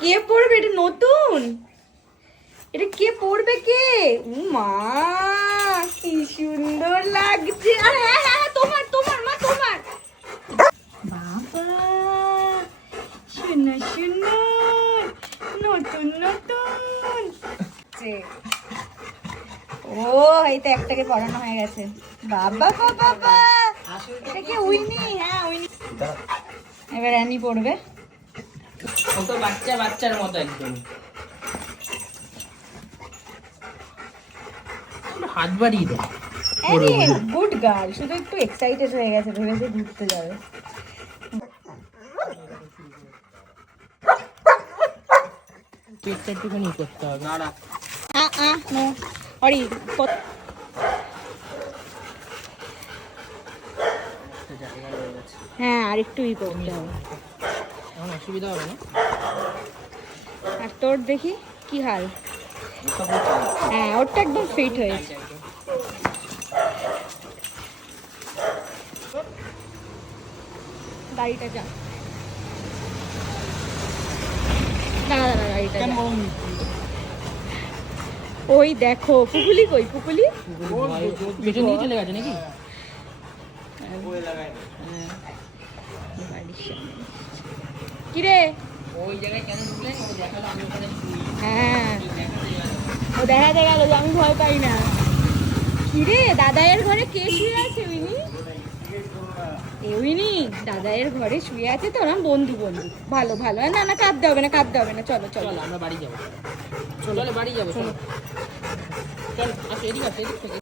কে পড়বে? এটা নতুন, এটা কে পড়বে? কে? মা কি সুন্দর লাগছে। আরে হ্যাঁ হ্যাঁ তোমার তোমার মা তোমার। বাবা শোনা শোনা, নতুন নতুন। ও এই তো একটাকে পড়ানো হয়ে গেছে। বাবা বাবা বাবা, এটা কি উইনি? হ্যাঁ উইনি। এবার অ্যানি পড়বে। ও তো বাচ্চা বাচ্চার মতো একদম। হাত বাড়িয়ে দেয়। অ্যানি গুড গার্ল, শুধু একটু এক্সাইটেড হয়ে গেছে, ভেবেছে ঘুরতে যাবে। পেটটা একটুখানি করতে হবে। না নো অরি হ্যাঁ আর একটু ই করতে হবে, এখন অসুবিধা হবে না। আর তোর দেখি কি হাল? হ্যাঁ ওরটা একদম ফিট হয়েছে। গাড়িটা যা, দাঁড়া দাঁড়া গাড়িটা যা। ওই দেখো পুকুলি কই? পুকুলি পেছন দিকে চলে গেছে নাকি? কিরে ওই জায়গায় কেন ঢুকলেন? ও দেখালো আমি ওখানে শুই। হ্যাঁ ও দেখাতে গেল যে আমি ভয় পাই না। কিরে দাদাইয়ের ঘরে কে শুয়ে আছে? উইনি? উইনি দাদাইয়ের ঘরে শুয়ে আছে তো, ওরা বন্ধু বন্ধু। ভালো ভালো, না না কাঁদতে হবে না, কাঁদতে হবে না। চলো চলো চল আমরা বাড়ি যাবো। চলো বাড়ি যাবো। চলো চল আসো, এদিকে আসো, এদিকে।